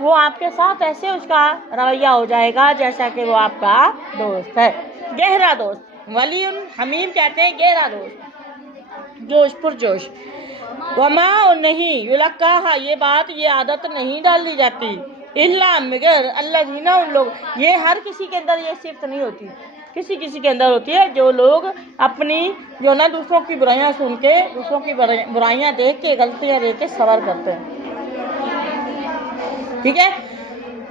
وہ آپ کے ساتھ ایسے اس کا رویہ ہو جائے گا جیسا کہ وہ آپ کا دوست ہے، گہرا دوست۔ ولی حمیم کہتے ہیں گہرا دوست، جوش پرجوش۔ وما اور نہیں، یلقاہا یہ بات، یہ عادت نہیں ڈالی جاتی، الا مگر الذین ان لوگ، یہ ہر کسی کے اندر یہ صفت نہیں ہوتی، کسی کسی کے اندر ہوتی ہے، جو لوگ اپنی جو نا دوسروں کی برائیاں سن کے، دوسروں کی برائیاں دیکھ کے، غلطیاں دیکھ کے صبر کرتے ہیں، ٹھیک ہے،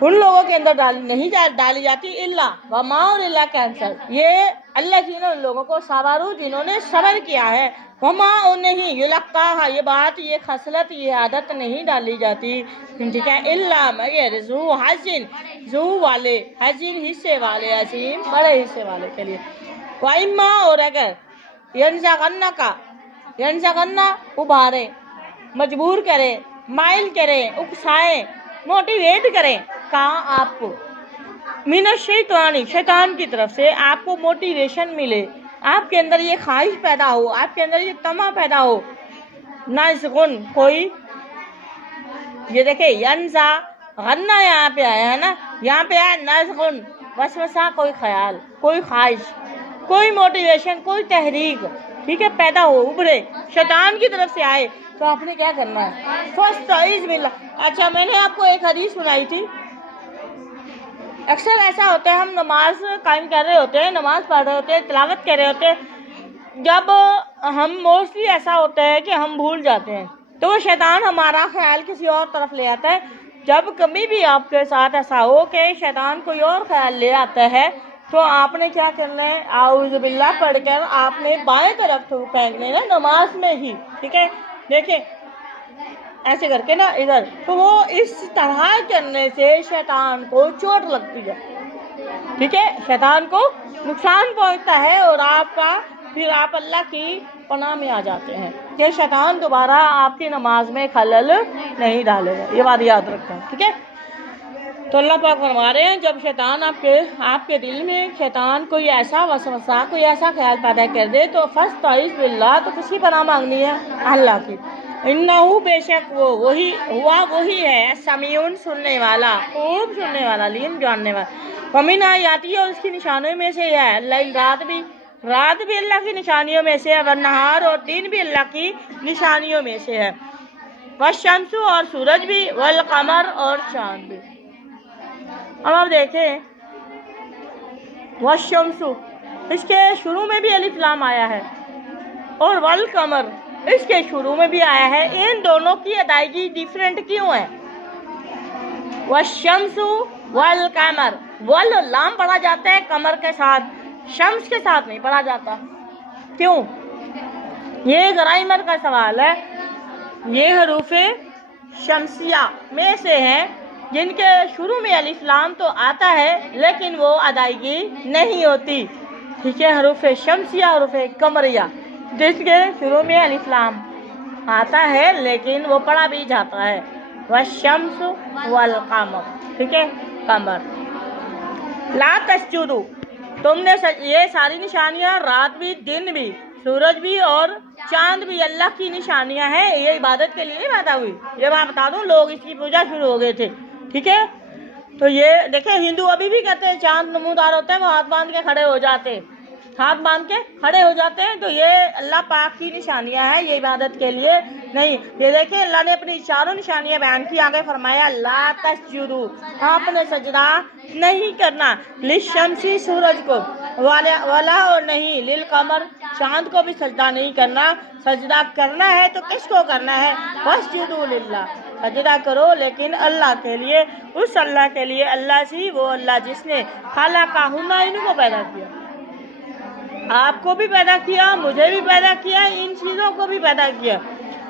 ان لوگوں کے اندر نہیں ڈالی جاتی۔ الا وما اور الا کینسل، یہ اللہ جنہوں ان لوگوں کو صبروا جنہوں نے صبر کیا ہے، وما اور نہیں، یلقاہا یہ بات، یہ خصلت، یہ عادت نہیں ڈالی جاتی، ٹھیک ہے، الا مگر ذو حظ، ذو والے، حظ حصے والے، عظیم بڑے حصے والے کے لیے۔ وَإِمَّا اور اگر ینزغن ابھارے، مجبور کرے، مائل کرے، اکسائے، موٹیویٹ کریں کہاں آپ کو، من الشیطان، شیطان کی طرف سے آپ کو موٹیویشن ملے، آپ کے اندر یہ خواہش پیدا ہو، آپ کے اندر یہ طمع پیدا ہو، نزغن کوئی، یہ دیکھیں ینزغن یہاں پہ آیا ہے نا، یہاں پہ آیا نزغن، وسوسہ، کوئی خیال، کوئی خواہش، کوئی موٹیویشن، کوئی تحریک، ٹھیک ہے، پیدا ہو، ابھرے، شیطان کی طرف سے آئے، تو آپ نے کیا کرنا ہے، فاستعیذ باللہ۔ اچھا، میں نے آپ کو ایک حدیث سنائی تھی، اکثر ایسا ہوتا ہے ہم نماز قائم کر رہے ہوتے ہیں، نماز پڑھ رہے ہوتے ہیں، تلاوت کر رہے ہوتے ہیں، جب ہم موسٹلی ایسا ہوتا ہے کہ ہم بھول جاتے ہیں، تو شیطان ہمارا خیال کسی اور طرف لے آتا ہے۔ جب کبھی بھی آپ کے ساتھ ایسا ہو کہ شیطان کوئی اور خیال لے آتا ہے، تو آپ نے کیا کرنا ہے، اعوذ باللہ پڑھ کر آپ نے بائیں طرف تو پھینک لینا نماز میں ہی، ٹھیک ہے، دیکھیں ایسے کر کے نا ادھر، تو وہ اس طرح کرنے سے شیطان کو چوٹ لگتی ہے، ٹھیک ہے، شیطان کو نقصان پہنچتا ہے، اور آپ کا پھر آپ اللہ کی پناہ میں آ جاتے ہیں کہ شیطان دوبارہ آپ کی نماز میں خلل نہیں ڈالے گا، یہ بات یاد رکھیں، ٹھیک ہے۔ تو اللہ پاک فرما رہے ہیں جب شیطان آپ کے دل میں شیطان کوئی ایسا وسوسہ، کوئی ایسا خیال پیدا کر دے، تو فاستعیذ باللہ، تو کسی پناہ مانگنی ہے، اللہ کی، انہو بے شک وہ وہی ہے، سمیعون سننے والا، خوب سننے والا، علیم جاننے والا۔ ومن آیاتی، اور اس کی نشانیوں میں سے ہے، اللیل، رات بھی اللہ کی نشانیوں میں سے ہے، والنہار، اور دن بھی اللہ کی نشانیوں میں سے ہے، والشمس، اور سورج بھی، والقمر، اور چاند بھی۔ اب آپ دیکھیں والشمس، اس کے شروع میں بھی الف لام آیا ہے، اور والقمر اس کے شروع میں بھی آیا ہے، ان دونوں کی ادائیگی ڈیفرنٹ کیوں ہے؟ والشمس والقمر، وال لام پڑھا جاتا ہے قمر کے ساتھ، شمس کے ساتھ نہیں پڑھا جاتا، کیوں؟ یہ گرامر کا سوال ہے، یہ حروف شمسیہ میں سے ہیں جن کے شروع میں الف لام تو آتا ہے لیکن وہ ادائیگی نہیں ہوتی، ٹھیک ہے، حروف شمسیہ، حروف قمریہ، جس کے شروع میں الف لام آتا ہے لیکن وہ پڑھا بھی جاتا ہے، والشمس والقمر، ٹھیک ہے، قمر۔ لا تسجدوا، تم نے یہ ساری نشانیاں، رات بھی، دن بھی، سورج بھی اور چاند بھی اللہ کی نشانیاں ہیں، یہ عبادت کے لیے پیدا ہوئی، یہ میں بتا دوں، لوگ اس کی پوجا شروع ہو گئے تھے، ٹھیک ہے۔ تو یہ دیکھیں ہندو ابھی بھی کہتے ہیں چاند نمودار ہوتا ہے، وہ ہاتھ باندھ کے کھڑے ہو جاتے ہیں، ہاتھ باندھ کے کھڑے ہو جاتے ہیں، تو یہ اللہ پاک کی نشانیاں ہیں، یہ عبادت کے لیے نہیں۔ یہ دیکھیں اللہ نے اپنی چاروں نشانیاں بیان کی، آگے فرمایا لا تسجدوا، آپ نے سجدہ نہیں کرنا، للشمسی، سورج کو، ولا، اور نہیں، للقمر، چاند کو بھی سجدہ نہیں کرنا، سجدہ کرنا ہے تو کس کو کرنا ہے؟ واسجدوا للہ، سجدہ کرو لیکن اللہ کے لیے، اس اللہ کے لیے، اللہ سی، وہ اللہ جس نے خلقہن، ان کو پیدا کیا، آپ کو بھی پیدا کیا، مجھے بھی پیدا کیا، ان چیزوں کو بھی پیدا کیا،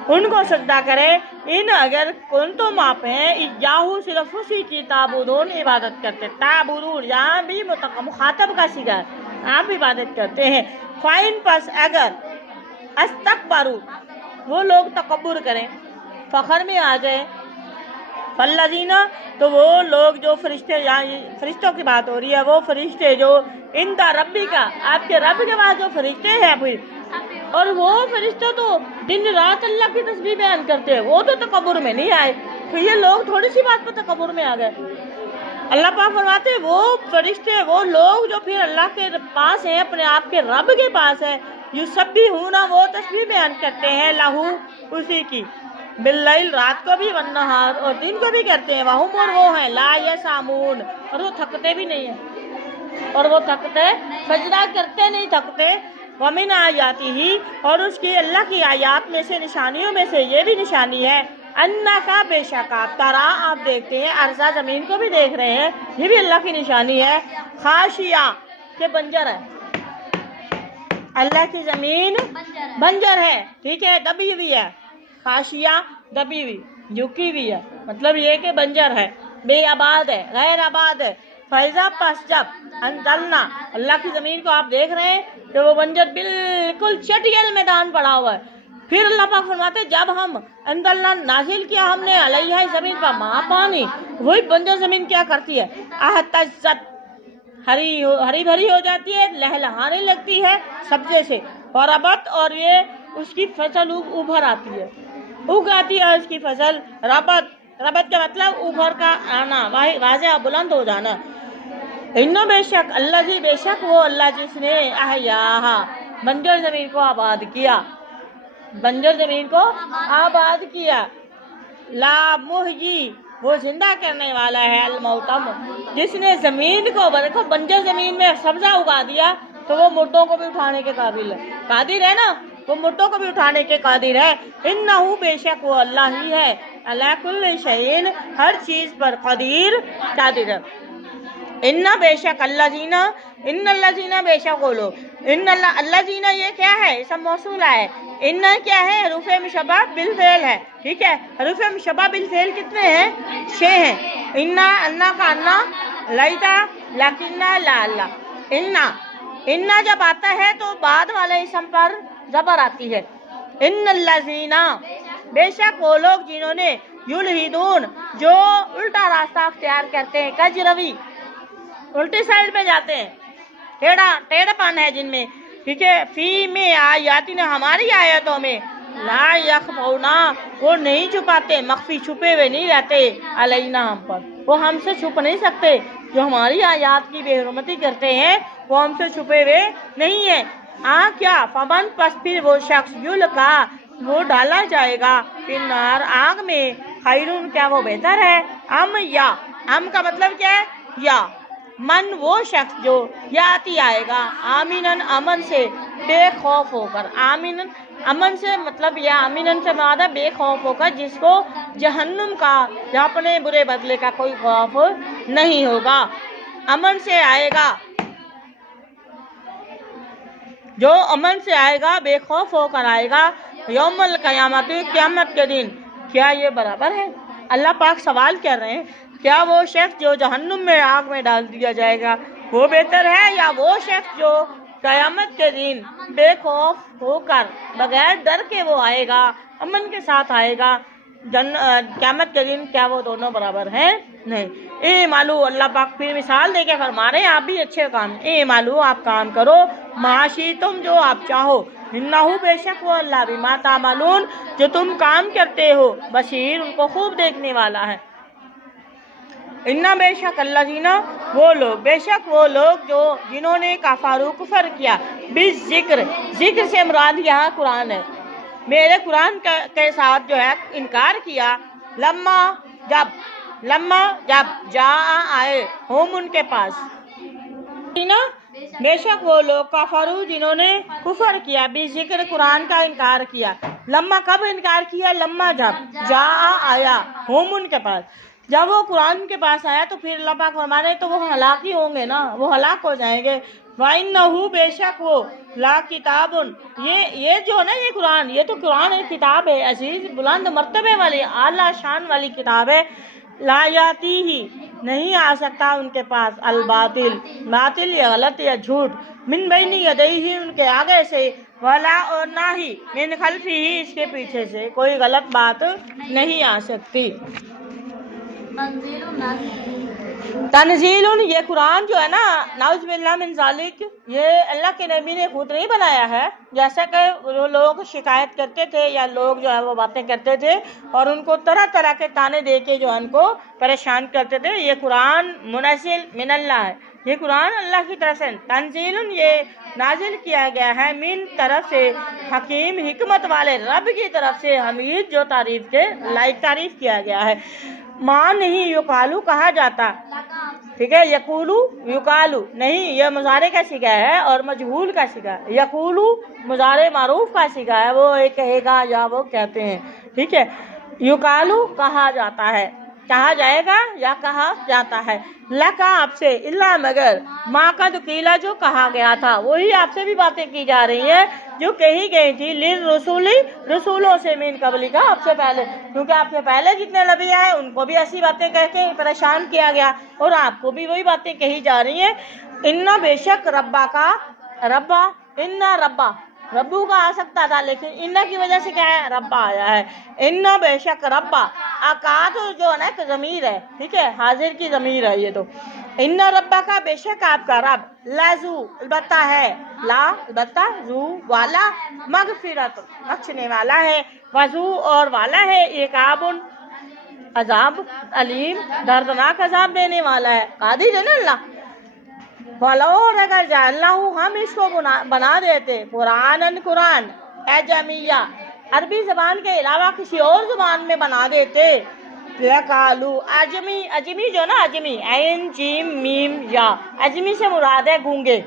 ان کو سجدہ کرے، ان اگر کنتم آپ ہیں، یاہو صرف اسی کی تعبدون، عبادت کرتے، تعبدون یہاں بھی مخاطب کا صیغہ ہے، آپ عبادت کرتے ہیں، فائن، پس اگر، استکبروا، وہ لوگ تکبر کریں، فخر میں آ جائیں، فالذین، تو وہ لوگ جو فرشتے، یہاں فرشتوں کی بات ہو رہی ہے، وہ فرشتے جو عند ربی کا، آپ کے رب کے پاس جو فرشتے ہیں، پھر اور وہ فرشتے تو دن رات اللہ کی تسبیح بیان کرتے ہیں، وہ تو تکبر میں نہیں آئے، پھر یہ لوگ تھوڑی سی بات پہ تکبر میں آ گئے. اللہ پاک فرماتے ہیں وہ فرشتے وہ لوگ جو پھر اللہ کے پاس ہیں، اپنے آپ کے رب کے پاس ہیں، یسبحون وہ تسبیح بیان کرتے ہیں لہو اسی کی، باللیل رات کو بھی، والنہار اور دن کو بھی کرتے ہیں، وہم اور وہ ہیں لا یسامون اور وہ تھکتے بھی نہیں ہیں، اور وہ تھکتے سجدہ کرتے نہیں تھکتے. ومن آیاتہ اور اس کی اللہ کی آیات میں سے نشانیوں میں سے یہ بھی نشانی ہے، انا کا بے شک آپ ترا آپ دیکھتے ہیں، ارضا زمین کو بھی دیکھ رہے ہیں، یہ بھی اللہ کی نشانی ہے، خاشیہ کہ بنجر ہے، اللہ کی زمین بنجر ہے، ٹھیک ہے، دبی ہوئی ہے، خاشیہ دبی ہوئی جھکی ہوئی ہے، مطلب یہ کہ بنجر ہے، بے آباد ہے، غیر آباد ہے. فیضا پس جب انزلنا اللہ کی زمین کو آپ دیکھ رہے ہیں کہ وہ بنجر بالکل چٹیل میدان پڑا ہوا ہے. پھر اللہ پاک فرماتے جب ہم انزلنا نازل کیا ہم نے علیہ زمین پر ماں پانی، وہی بنجر زمین کیا کرتی ہے، اہتزت ہری بھری ہو جاتی ہے، لہلہانے لگتی ہے سبزے سے، اور ربت اور یہ اس کی فصل ابھر آتی ہے، اگ آتی ہے اس کی فصل. ربت کا مطلب ابھر کا آنا، واضح بلند ہو جانا. انو بے شک اللہ جی بے شک وہ اللہ جس نے احیاہا بنجر زمین کو آباد کیا، بنجر زمین کو آباد کیا، لا محیی وہ زندہ کرنے والا ہے، الموتم جس نے زمین کو دیکھو بنجر زمین میں سبزہ اگا دیا تو وہ مردوں کو بھی اٹھانے کے قابل ہے، قادر ہے نا، وہ مردوں کو بھی اٹھانے کے قادر ہے. انہو بے شک وہ اللہ ہی ہے، علی کل شیء ہر چیز پر قدیر قادر ہے. ان بے شک اللہ جینا ان اللہ جینا بے شک وہ لوگ، ان اللہ جینا یہ کیا ہے، اسم موصول ہے. ان کیا ہے، حروف مشبہ بالفعل ہے، ٹھیک ہے، حروف مشبہ بالفعل کتنے ہیں، 6 ہیں. انا کا انا، لیتا لکنہ لا اللہ. ان جب آتا ہے تو بعد والے اسم پر زبر آتی ہے. ان الذین بے شک وہ لوگ جنہوں نے یلحدون جو الٹا راستہ اختیار کرتے ہیں، کجروی الٹی سائڈ پہ جاتے ہیں، ٹیڑھا پن ہے جن میں، ٹھیک ہے، فی میں آیاتنا ہماری آیاتوں میں، لا یخفونا وہ نہیں چھپاتے، مخفی چھپے ہوئے نہیں رہتے، علینا ہم پر وہ ہم سے چھپ نہیں سکتے، جو ہماری آیات کی بے حرمتی کرتے ہیں وہ ہم سے چھپے ہوئے نہیں ہیں. کیا فمن پس پھر وہ شخص یلقا وہ ڈالا جائے گا پھر نار آگ میں، خیرون کیا وہ بہتر ہے، یا کا مطلب کیا ہے، یا من وہ شخص جو یاتی آئے گا آمینن امن سے بے خوف ہو کر، آمینن امن سے مطلب یا آمینن سے مراد ہے بے خوف ہو کر، جس کو جہنم کا یا اپنے برے بدلے کا کوئی خوف نہیں ہوگا. امن سے آئے گا جو امن سے آئے گا، بے خوف ہو کر آئے گا، یوم القیامت قیامت کے دن. کیا یہ برابر ہے؟ اللہ پاک سوال کر رہے ہیں کیا وہ شخص جو جہنم میں آگ میں ڈال دیا جائے گا وہ بہتر ہے، یا وہ شخص جو قیامت کے دن بے خوف ہو کر بغیر ڈر کے وہ آئے گا، امن کے ساتھ آئے گا قیامت کے دن، کیا وہ دونوں برابر ہیں؟ نہیں. اے مالو اللہ پاک پھر مثال دے کے فرما رہے ہیں آپ بھی اچھے کام، اے مالو آپ کام کرو، معاشی تم جو آپ چاہو، انہو بے شک وہ اللہ بما تعملون جو تم کام کرتے ہو، بصیر ان کو خوب دیکھنے والا ہے. انا بے شک اللہ جینا وہ لوگ، بے شک وہ لوگ جو جنہوں نے کفارو کفر کیا، بالذکر ذکر سے مراد یہاں قرآن ہے، میرے قرآن کے ساتھ جو ہے انکار کیا، لما جب جا آئے ہم ان کے پاس، بے شک وہ لوگ کفرو جنہوں نے کفر کیا، بالذکر قرآن کا انکار کیا. لما کب انکار کیا، لما جب جا آیا ہم ان کے پاس، جب وہ قرآن کے پاس آیا تو پھر اللہ پاک فرما رہے تو وہ ہلاک ہی ہوں گے نا، وہ ہلاک ہو جائیں گے. وَإِنَّهُ بے شک وہ لا کتاب، یہ جو نا یہ قرآن، یہ تو قرآن ایک کتاب ہے، عزیز بلند مرتبے والی اعلیٰ شان والی کتاب ہے. لا یاتیہ نہیں آ سکتا ان کے پاس، الباطل باطل یا غلط یا جھوٹ، من بین یدیہ ان کے آگے سے، ولا اور نہ ہی من خلفہ اس کے پیچھے سے کوئی غلط بات نہیں آ سکتی. تنزیل، یہ قرآن جو ہے نا، نعوذ باللہ من ذالک، یہ اللہ کے نبی نے خود نہیں بنایا ہے، جیسا کہ وہ لوگ شکایت کرتے تھے یا لوگ جو ہے وہ باتیں کرتے تھے اور ان کو طرح طرح کے تانے دے کے جو ان کو پریشان کرتے تھے۔ یہ قرآن منزل من اللہ ہے، یہ قرآن اللہ کی طرف سے، تنزیل یہ نازل کیا گیا ہے، من طرف سے، حکیم حکمت والے رب کی طرف سے، حمید جو تعریف کے لائق تعریف کیا گیا ہے۔ ماں نہیں یقالو کہا جاتا، ٹھیک ہے، یقولو یقالو نہیں، یہ مضارع کا صیغہ ہے اور مجہول کا صیغہ ہے۔ یقولو مضارع معروف کا صیغہ ہے، وہ ایک کہے گا یا وہ کہتے ہیں، ٹھیک ہے۔ یقالو کہا جاتا ہے، کہا جائے گا یا کہا جاتا ہے۔ لکا آپ سے، اللہ مگر، ما قد قیل جو کہا گیا تھا، وہی آپ سے بھی باتیں کی جا رہی ہیں جو کہی گئی تھی، للرسول رسولوں سے، من قبل کا آپ سے پہلے، کیونکہ آپ سے پہلے جتنے نبی آئے ان کو بھی ایسی باتیں کہہ کے پریشان کیا گیا اور آپ کو بھی وہی باتیں کہی جا رہی ہیں۔ انا بے شک ربا کا، ربا، انا ربا، ربو کا آ سکتا تھا لیکن انا کی وجہ سے کیا ہے، ربا آیا ہے۔ انا بے شک ربا، آکاد جو ہے نا ایک ضمیر ہے، ٹھیک ہے، حاضر کی ضمیر ہے یہ تو۔ انا ربا کا بے شک آپ کا رب، لازو البتہ ہے، لا البتہ، زو والا، مغفرت بخشنے والا ہے، وزو اور والا ہے، عقاب عذاب، علیم دردناک عذاب دینے والا ہے، قادر ہے نا اللہ۔ وَلَوْ اگر جعلناہ ہم اس کو بنا دیتے، قرآنً قرآن، اعجمیہ عربی زبان کے علاوہ کسی اور زبان میں بنا دیتے، لقالو اجمی، اجمی جو نا، اجمی عین جیم میم یا، اجمی سے مراد ہے گونگے،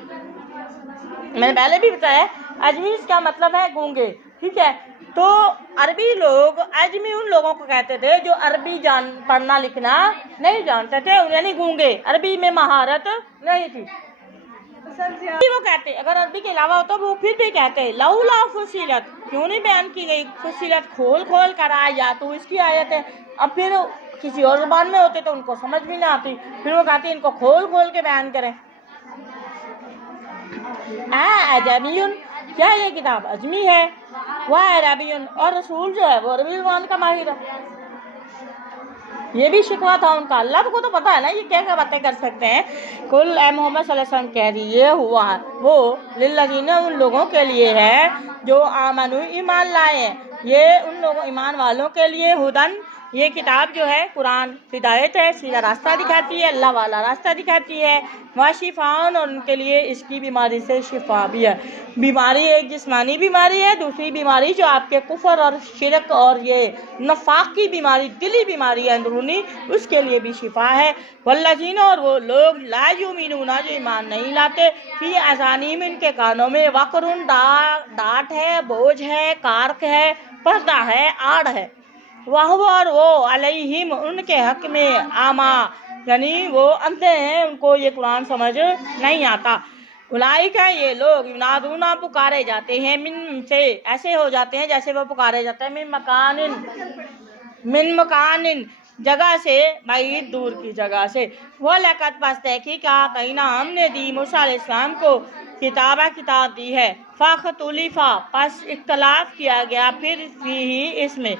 میں نے پہلے بھی بتایا اجمی کا مطلب ہے گونگے، ٹھیک ہے۔ تو عربی لوگ اجمی ان لوگوں کو کہتے تھے جو عربی پڑھنا لکھنا نہیں جانتے تھے، یعنی گونگے، عربی میں مہارت نہیں تھی، وہ کہتے اگر عربی کے علاوہ ہوتا وہ پھر بھی کہتے لولا فصیلت، کیوں نہیں بیان کی گئی فصیلت، کھول کھول کر آیا تو اس کی آیت ہے۔ اب پھر کسی اور زبان میں ہوتے تو ان کو سمجھ بھی نہ آتی، پھر وہ کہتے ان کو کھول کھول کے بیان کریں۔ اعجمیٌ، کیا یہ کتاب اجمی ہے، وہ عربی، اور رسول جو ہے وہ عربی زبان کا ماہر ہے۔ یہ بھی شکوہ تھا ان کا، اللہ کو تو پتا ہے نا یہ کیا کیا باتیں کر سکتے ہیں۔ کل اے محمد صلی اللہ علیہ وسلم کہہ دیجیے، ہوا وہ للذین ان لوگوں کے لیے ہے جو آمنو ایمان لائے ہیں، یہ ان لوگوں ایمان والوں کے لیے، ہدن یہ کتاب جو ہے قرآن ہدایت ہے، سیدھا راستہ دکھاتی ہے، اللہ والا راستہ دکھاتی ہے، واشفاء اور ان کے لیے اس کی بیماری سے شفا بھی ہے۔ بیماری ایک جسمانی بیماری ہے، دوسری بیماری جو آپ کے کفر اور شرک اور یہ نفاق کی بیماری، دلی بیماری ہے اندرونی، اس کے لیے بھی شفا ہے۔ والذین اور وہ لوگ لا یؤمنون جو ایمان نہیں لاتے، فی اذانہم ان کے کانوں میں وقرٌ ڈانٹ ہے، بوجھ ہے، کارک ہے، پردہ ہے، آڑ ہے، وَهُوَ اور وہ علیہم ان کے حق میں عاما یعنی وہ اندھے ہیں، ان کو یہ قرآن سمجھ نہیں آتا۔ اولئک یہ لوگ ینادون پکارے جاتے ہیں، من سے ایسے ہو جاتے ہیں جیسے وہ پکارے جاتے ہیں، من مکان جگہ سے، بعید دور کی جگہ سے۔ وَلَقَدْ پس تحقیقات ہم نے دی موسیٰ علیہ السلام کو کتاب دی ہے، فَاخْتُلِفَ پس اختلاف کیا گیا پھر فیہ اس میں،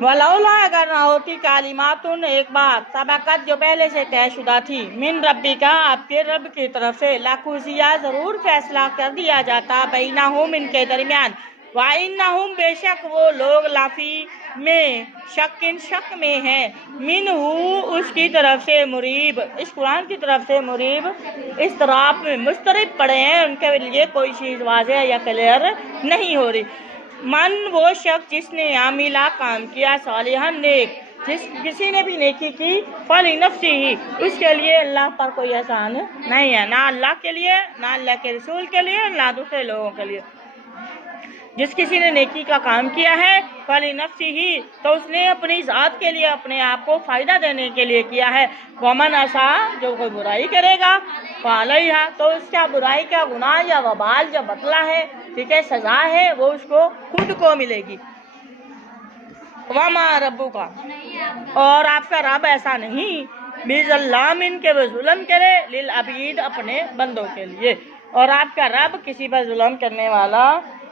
ولولا اگر نہ ہوتی کلمات ایک بات، سبقت جو پہلے سے طے شدہ تھی، من ربی کا آپ کے رب کی طرف سے، لقضی ضرور فیصلہ کر دیا جاتا، بینہم ان کے درمیان، وَإِنَّهُمْ بے شک وہ لوگ لفی میں شک میں ہیں، منہ اس کی طرف سے مریب، اس قرآن کی طرف سے مریب، اضطراب میں مضطرب پڑے ہیں، ان کے لیے کوئی چیز واضح یا کلیئر نہیں ہو رہی۔ من وہ شخص جس نے عاملہ کام کیا، صالحاً نیک، کسی نے بھی نیکی کی، فَلِنَفْسِهِ اس کے لیے، اللہ پر کوئی احسان نہیں ہے، نہ اللہ کے لیے، نہ اللہ کے رسول کے لیے، نہ دوسرے لوگوں کے لیے۔ جس کسی نے نیکی کا کام کیا ہے، فَلِنَفْسِهِ تو اس نے اپنی ذات کے لیے، اپنے آپ کو فائدہ دینے کے لیے کیا ہے، وَمَنْ عَصَىٰ جو کوئی برائی کرے گا، فَعَلَيْهَا تو اس کا برائی کا گناہ یا وبال یا بدلہ ہے، ٹھیک ہے، سزا ہے، وہ اس کو خود کو ملے گی۔ وَمَا رَبُّكَ اور آپ کا رب ایسا نہیں، بِظَلَّامٍ کہ وہ ظلم کرے، لِلْعَبِيدِ اپنے بندوں کے لیے، اور آپ کا رب کسی پر ظلم کرنے والا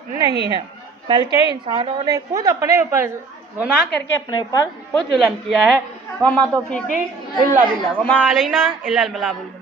نہیں ہے، بلکہ انسانوں نے خود اپنے اوپر گناہ کر کے اپنے اوپر خود ظلم کیا ہے. وما توفیقی الا باللہ وما علینا الا البلاغ المبین.